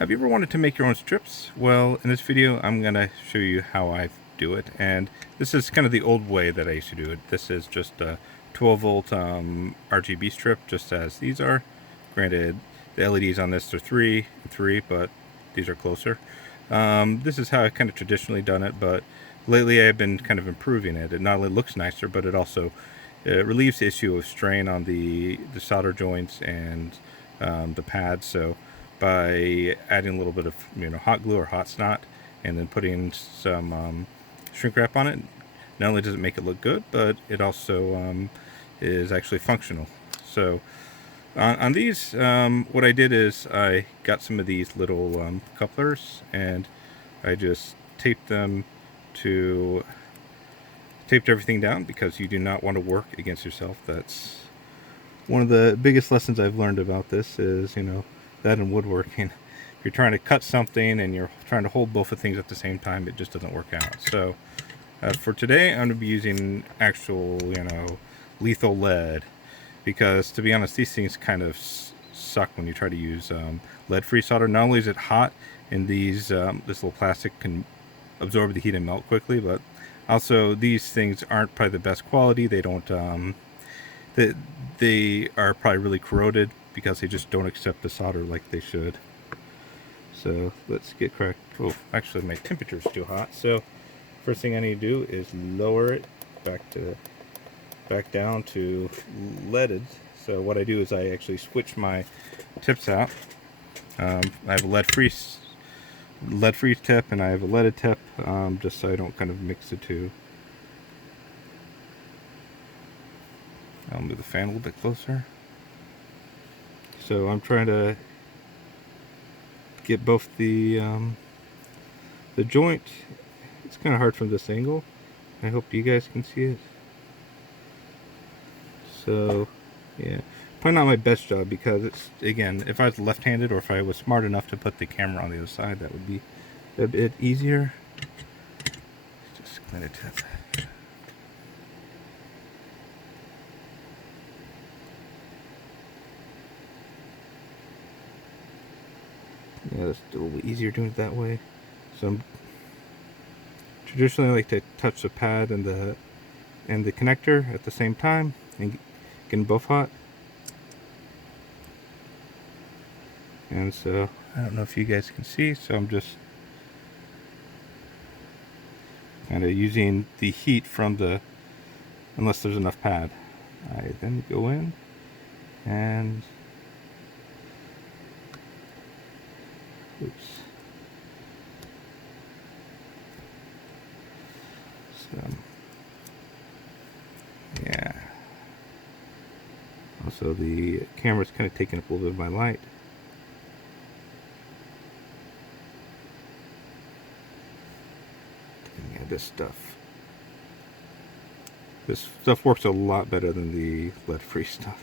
Have you ever wanted to make your own strips? Well, in this video, I'm going to show you how I do it. And this is kind of the old way that I used to do it. This is just a 12 volt RGB strip, just as these are. Granted, the LEDs on this are 3 and 3, but these are closer. This is how I kind of traditionally done it, but lately I've been kind of improving it. It not only looks nicer, but it also relieves the issue of strain on the solder joints and the pads. So by adding a little bit of hot glue or hot snot and then putting some shrink wrap on it, not only does it make it look good, but it also is actually functional. So on these, what I did is I got some of these little couplers and I just taped everything down, because you do not want to work against yourself. That's one of the biggest lessons I've learned about this is, that in woodworking, if you're trying to cut something and you're trying to hold both of things at the same time, it just doesn't work out. So for today, I'm going to be using actual, lethal lead, because to be honest, these things kind of suck when you try to use lead-free solder. Not only is it hot, and this little plastic can absorb the heat and melt quickly, but also these things aren't probably the best quality. They don't they are probably really corroded because they just don't accept the solder like they should. So let's get cracked. Oh, actually my temperature is too hot. So first thing I need to do is lower it back down to leaded. So what I do is I actually switch my tips out. I have a lead-free tip and I have a leaded tip, just so I don't kind of mix the two. I'll move the fan a little bit closer. So I'm trying to get both the joint. It's kind of hard from this angle. I hope you guys can see it. So yeah, probably not my best job, because it's, again, if I was left-handed or if I was smart enough to put the camera on the other side, that would be a bit easier. Just clean a tip. Yeah, it's a little bit easier doing it that way. So traditionally I like to touch the pad and the connector at the same time and get them both hot. And so I don't know if you guys can see, so I'm just kind of using the heat from unless there's enough pad. I then go in and oops. So yeah. Also the camera's kind of taking up a little bit of my light. Yeah, this stuff works a lot better than the lead-free stuff.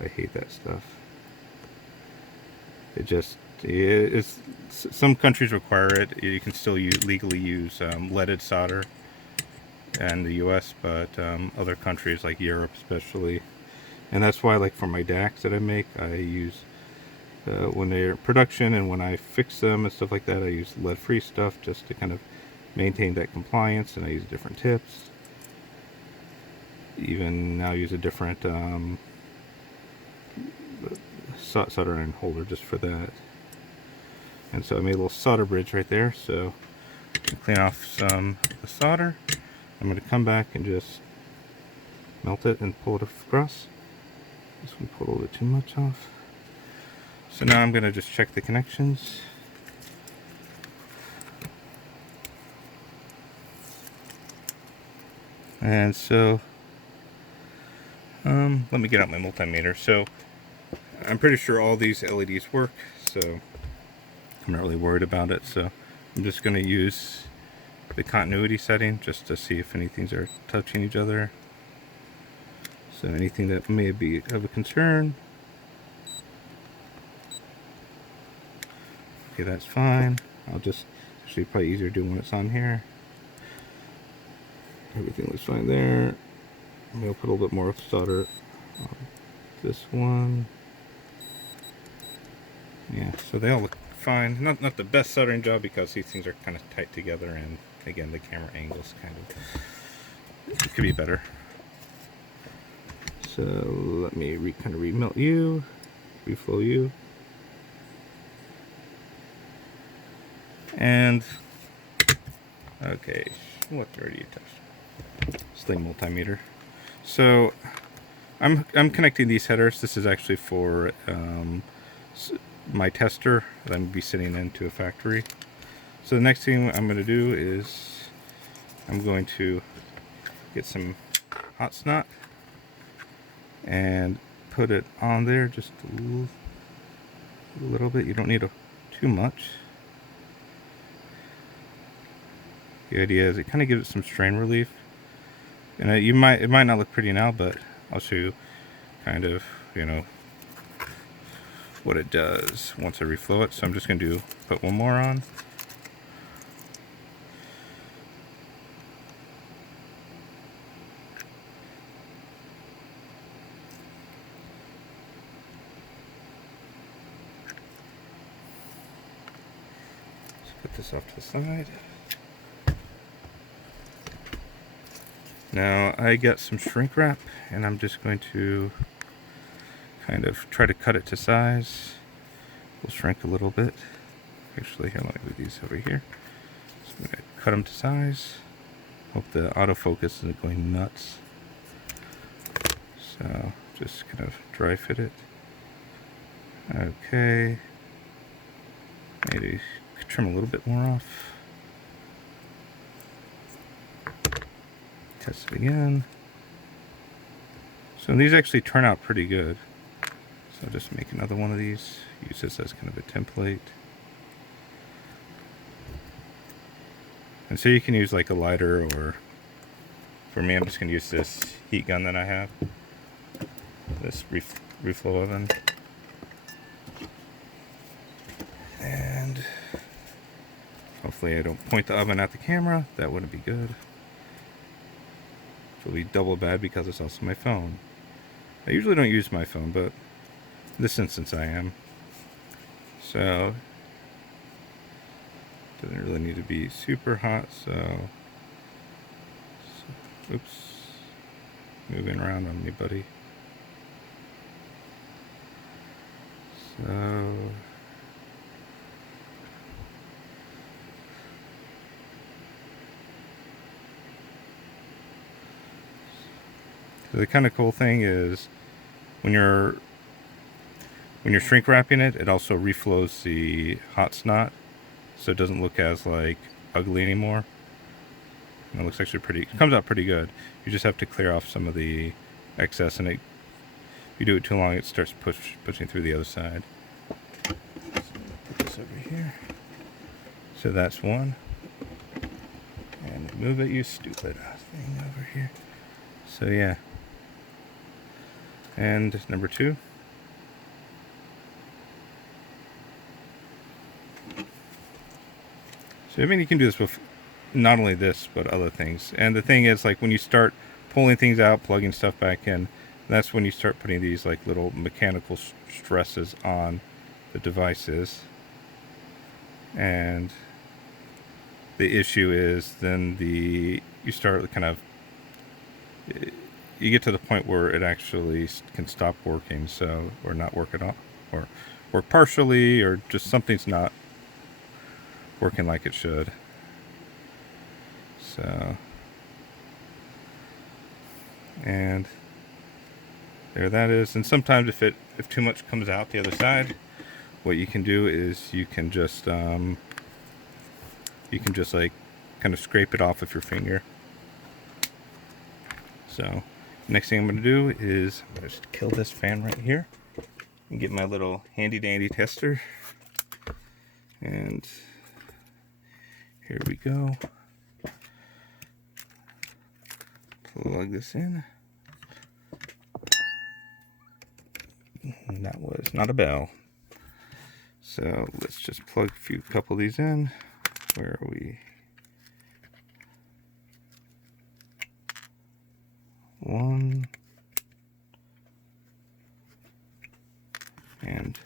I hate that stuff. It's some countries require it. You can still legally use leaded solder in the US, but other countries like Europe especially, and that's why, like for my DACs that I make, I use when they're in production and when I fix them and stuff like that, I use lead-free stuff just to kind of maintain that compliance, and I use different tips. Even now use a different solder iron holder just for that. And so I made a little solder bridge right there, so clean off some of the solder. I'm going to come back and just melt it and pull it across. This one pulled a little bit too much off. So now I'm going to just check the connections. And so let me get out my multimeter. So I'm pretty sure all these LEDs work, so I'm not really worried about it. So I'm just going to use the continuity setting just to see if anything's are touching each other. So anything that may be of a concern. Okay, that's fine. Actually probably easier to do when it's on here. Everything looks fine there. Maybe I'll put a little bit more solder on this one. Yeah, so they all look fine. Not the best soldering job because these things are kind of tight together, and again the camera angles kind of, it could be better. So let me kind of remelt you, reflow you, and okay, what do you touch? Sling multimeter. So I'm connecting these headers. This is actually for my tester that I'm going to be sitting into a factory. So the next thing I'm going to do is I'm going to get some hot snot and put it on there just a little bit. You don't need too much. The idea is it kind of gives it some strain relief, and it might not look pretty now, but I'll show you kind of, you know, what it does once I reflow it. So I'm just going to put one more on. Let's put this off to the side. Now I got some shrink wrap, and I'm just going to kind of try to cut it to size. We'll shrink a little bit. Actually, here, let me move these over here. So I'm going to cut them to size. Hope the autofocus isn't going nuts. So just kind of dry fit it. Okay. Maybe trim a little bit more off. Test it again. So these actually turn out pretty good. So just make another one of these. Use this as kind of a template. And so you can use like a lighter, or for me I'm just going to use this heat gun that I have. This reflow oven. And hopefully I don't point the oven at the camera. That wouldn't be good. Which will be double bad because it's also my phone. I usually don't use my phone, but in this instance I am. So doesn't really need to be super hot, so oops, moving around on me, buddy. So the kind of cool thing is when you're shrink wrapping it, it also reflows the hot snot, so it doesn't look as like ugly anymore. And it looks actually pretty. It comes out pretty good. You just have to clear off some of the excess, and if you do it too long, it starts pushing through the other side. So put this over here. So that's one. And move it, you stupid thing over here. So yeah. And number two. So I mean, you can do this with not only this, but other things. And the thing is, like when you start pulling things out, plugging stuff back in, that's when you start putting these like little mechanical stresses on the devices. And the issue is then you start kind of, you get to the point where it actually can stop working, so, or not work at all, or work partially, or just something's not working like it should. So, and there that is. And sometimes if too much comes out the other side, what you can do is you can just like kind of scrape it off with your finger. So next thing I'm going to do is I'm going to just kill this fan right here and get my little handy dandy tester, and here we go. Plug this in. And that was not a bell. So let's just plug a couple of these in. Where are we? One. And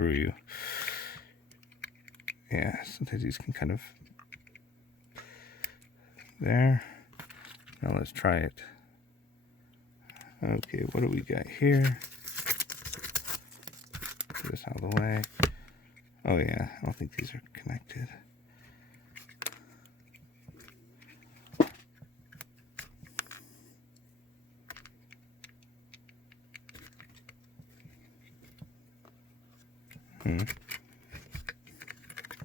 screw you. Yeah, sometimes these can kind of... There. Now let's try it. Okay, what do we got here? Get this out of the way. Oh yeah, I don't think these are connected.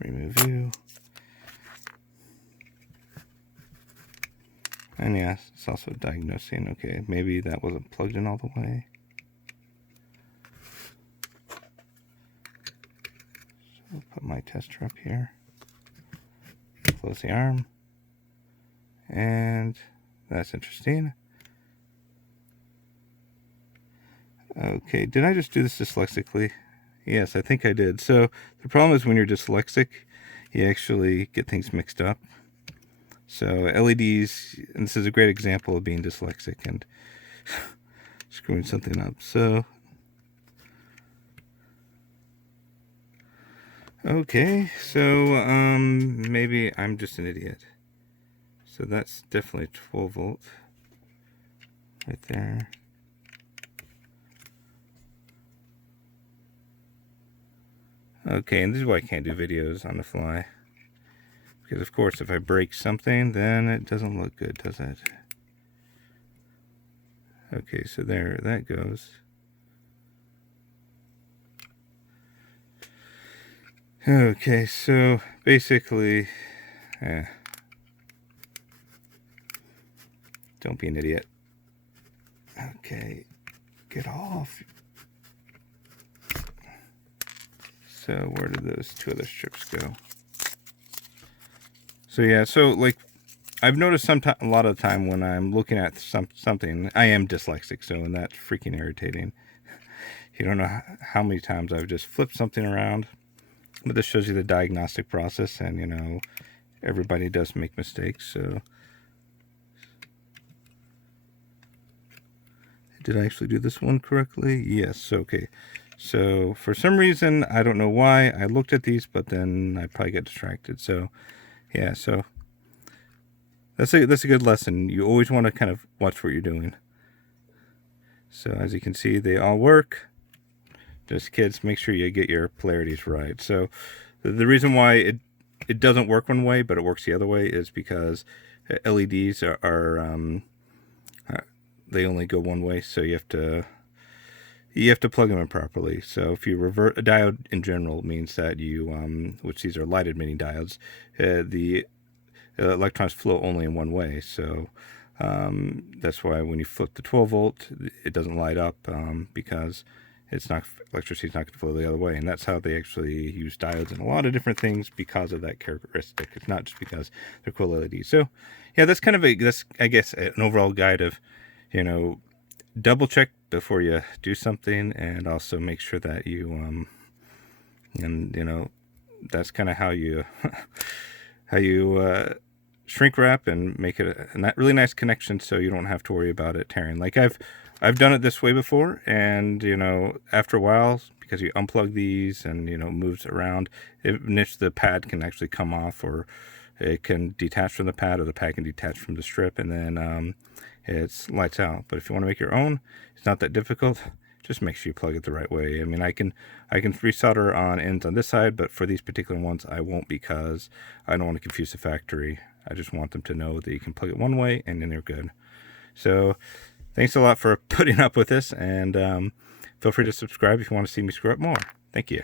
Remove you. And yes, it's also diagnosing, okay, maybe that wasn't plugged in all the way. So I'll put my tester up here. Close the arm. And that's interesting. Okay, did I just do this dyslexically? Yes, I think I did. So the problem is when you're dyslexic, you actually get things mixed up. So LEDs, and this is a great example of being dyslexic and screwing something up. So, okay, so maybe I'm just an idiot. So that's definitely 12 volt right there. Okay, and this is why I can't do videos on the fly. Because of course if I break something, then it doesn't look good, does it? Okay, so there that goes. Okay, so basically, don't be an idiot. Okay, get off. So where did those two other strips go? So yeah, so like I've noticed a lot of the time when I'm looking at something, I am dyslexic, so and that's freaking irritating. You don't know how many times I've just flipped something around. But this shows you the diagnostic process, and you know, everybody does make mistakes, so. Did I actually do this one correctly? Yes, okay. So for some reason, I don't know why, I looked at these, but then I probably get distracted. So yeah, so that's a good lesson. You always want to kind of watch what you're doing. So as you can see, they all work. Just kids, make sure you get your polarities right. So the reason why it doesn't work one way, but it works the other way, is because LEDs are they only go one way, so you have to plug them in properly. So if you revert a diode in general, means that you which these are light emitting diodes, the electrons flow only in one way. So that's why when you flip the 12 volt, it doesn't light up, because electricity is not going to flow the other way. And that's how they actually use diodes in a lot of different things, because of that characteristic. It's not just because they're cool LEDs. So yeah, that's kind of that's I guess an overall guide of, you know, double check before you do something, and also make sure that you and you know, that's kind of how you shrink wrap and make it a really nice connection, so you don't have to worry about it tearing. Like I've done it this way before, and you know, after a while, because you unplug these and you know, moves around, the pad can actually come off, or it can detach from the pad, or the pad can detach from the strip, and then it's lights out. But if you want to make your own, it's not that difficult. Just make sure you plug it the right way. I mean, I can resolder on ends on this side, but for these particular ones, I won't, because I don't want to confuse the factory. I just want them to know that you can plug it one way, and then they're good. So thanks a lot for putting up with this, and feel free to subscribe if you want to see me screw up more. Thank you.